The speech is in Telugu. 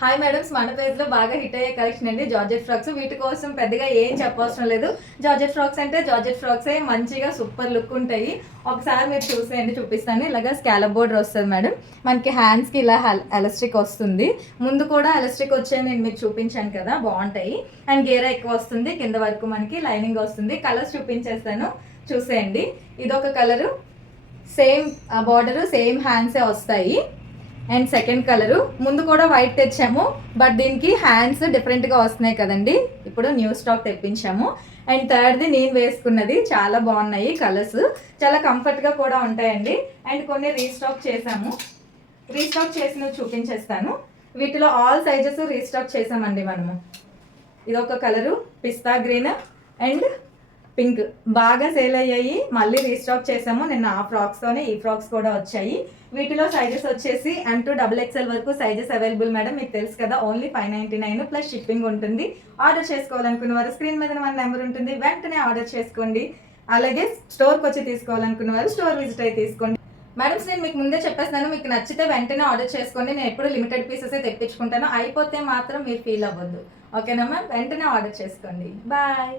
హాయ్ మేడమ్స్, మన పేజ్లో బాగా హిట్ అయ్యే కలెక్షన్ అండి జార్జెట్ ఫ్రాక్స్. వీటి కోసం పెద్దగా ఏం చెప్పవసరం లేదు. జార్జెట్ ఫ్రాక్స్ అంటే జార్జెట్ ఫ్రాక్సే, మంచిగా సూపర్ లుక్ ఉంటాయి. ఒకసారి మీరు చూసేయండి, చూపిస్తాను. ఇలాగా స్కాలప్ బోర్డర్ వస్తుంది మేడం. మనకి హ్యాండ్స్కి ఇలా ఎలాస్టిక్ వస్తుంది. ముందు కూడా ఎలాస్టిక్ వచ్చాయి, నేను మీకు చూపించాను కదా, బాగుంటాయి. అండ్ గేరా ఎక్కువ వస్తుంది, కింద వరకు మనకి లైనింగ్ వస్తుంది. కలర్స్ చూపించేస్తాను, చూసేయండి. ఇదొక కలరు, సేమ్ బార్డరు, సేమ్ హ్యాండ్సే వస్తాయి. అండ్ సెకండ్ కలరు, ముందు కూడా వైట్ తెచ్చాము, బట్ దీనికి హ్యాండ్స్ డిఫరెంట్గా వస్తున్నాయి కదండి, ఇప్పుడు న్యూ స్టాక్ తెప్పించాము. అండ్ థర్డ్ది నేను వేసుకున్నది, చాలా బాగున్నాయి కలర్స్, చాలా కంఫర్ట్గా కూడా ఉంటాయండి. అండ్ కొన్ని రీస్టాక్ చేసాము, రీస్టాక్ చేసినవి చూపించేస్తాను. వీటిలో ఆల్ సైజెస్ రీస్టాక్ చేసామండి మనము. ఇది ఒక colour, pista green and pink, బాగా సేల్ అయ్యాయి. మళ్ళీ రీస్టాక్ చేసాము నిన్న. ఆ ఫ్రాక్స్తోనే ఈ ఫ్రాక్స్ కూడా వచ్చాయి. వీటిలో సైజెస్ వచ్చేసి M to XXL వరకు సైజెస్ అవైలబుల్ మేడం. మీకు తెలుసు కదా, ఓన్లీ 599 ప్లస్ షిప్పింగ్ ఉంటుంది. ఆర్డర్ చేసుకోవాలనుకున్న వారు స్క్రీన్ మీద మన నెంబర్ ఉంటుంది, వెంటనే ఆర్డర్ చేసుకోండి. అలాగే స్టోర్కి వచ్చి తీసుకోవాలనుకున్న వారు స్టోర్ విజిట్ అయి తీసుకోండి. మేడమ్స్, నేను మీకు ముందే చెప్పేస్తాను, మీకు నచ్చితే వెంటనే ఆర్డర్ చేసుకోండి. నేను ఎప్పుడు లిమిటెడ్ పీసెస్ తెప్పించుకుంటాను. అయిపోతే మాత్రం మీరు ఫీల్ అవ్వద్దు, ఓకేనా మ్యామ్? వెంటనే ఆర్డర్ చేసుకోండి. బాయ్.